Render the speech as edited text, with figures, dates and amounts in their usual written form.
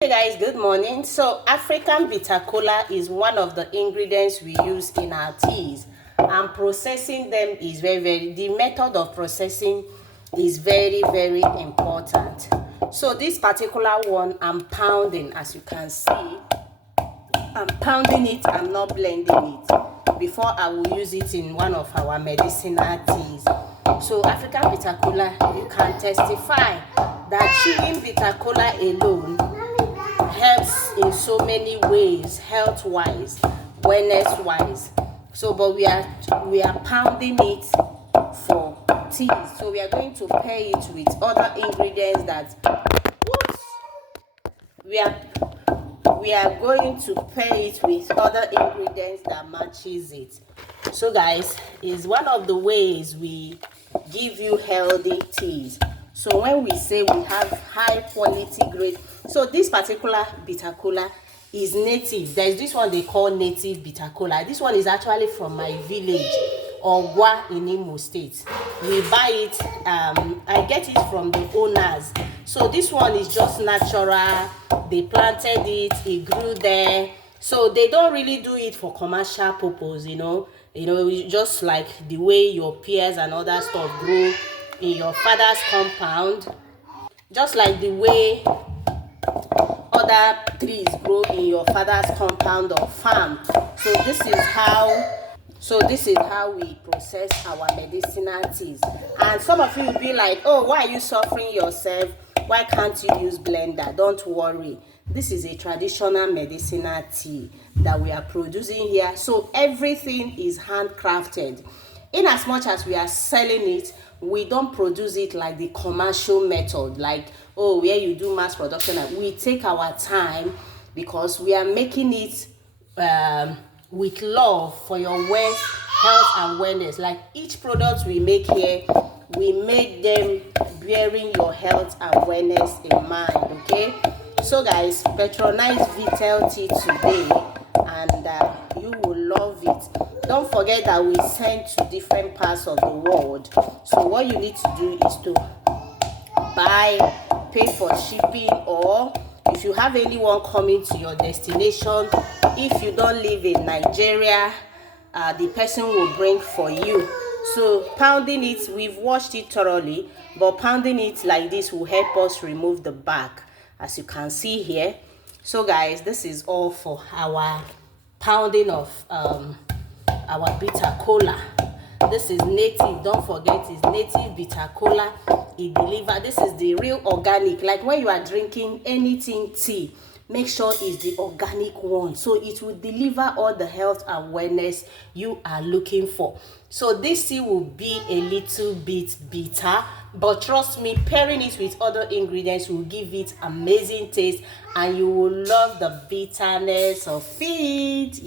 Hey guys, good morning. So African Bitter-Kola is one of the ingredients we use in our teas, and processing them is the method of processing is very important. So this particular one I'm pounding, as you can see. I'm pounding it, I'm not blending it before I will use it in one of our medicinal teas. So African Bitter-Kola, you can testify that chewing Bitter-Kola alone helps in so many ways, health wise, wellness wise. So but we are pounding it for tea. So we are going to pair it with other ingredients that we are we are going to pair it with other ingredients that matches it. So guys, is one of the ways we give you healthy teas. So when we say we have high quality grade, so this particular Bitter-Kola is native. There is this one they call native Bitter-Kola. This one is actually from my village, Ogwa, in Imo State. We buy it, I get it from the owners. So this one is just natural. They planted it, it grew there. So they don't really do it for commercial purpose, just like the way your pears and other stuff grow in your father's compound, just like the way other trees grow in your father's compound or farm. This is how we process our medicinal teas. And some of you will be like, oh, why are you suffering yourself? Why can't you use blender? Don't worry. This is a traditional medicinal tea that we are producing here. So everything is handcrafted. In as much as we are selling it, we don't produce it like the commercial method, like, oh, where you do mass production. We take our time because we are making it with love for your health and wellness. Like each product we make here, we make them bearing your health and wellness in mind. Okay, so guys, patronize Vital Tea today, and you will love it. Don't forget that we send to different parts of the world. So what you need to do is to pay for shipping, or if you have anyone coming to your destination, if you don't live in Nigeria, the person will bring for you. So pounding it, we've washed it thoroughly, but pounding it like this will help us remove the bark, as you can see here. So guys, this is all for our pounding of our Bitter-Kola. This is native. Don't forget, it's native Bitter-Kola. It delivers. This is the real organic. Like when you are drinking anything tea, make sure it's the organic one, so it will deliver all the health and wellness you are looking for. So this tea will be a little bit bitter, but trust me, pairing it with other ingredients will give it amazing taste, and you will love the bitterness of it.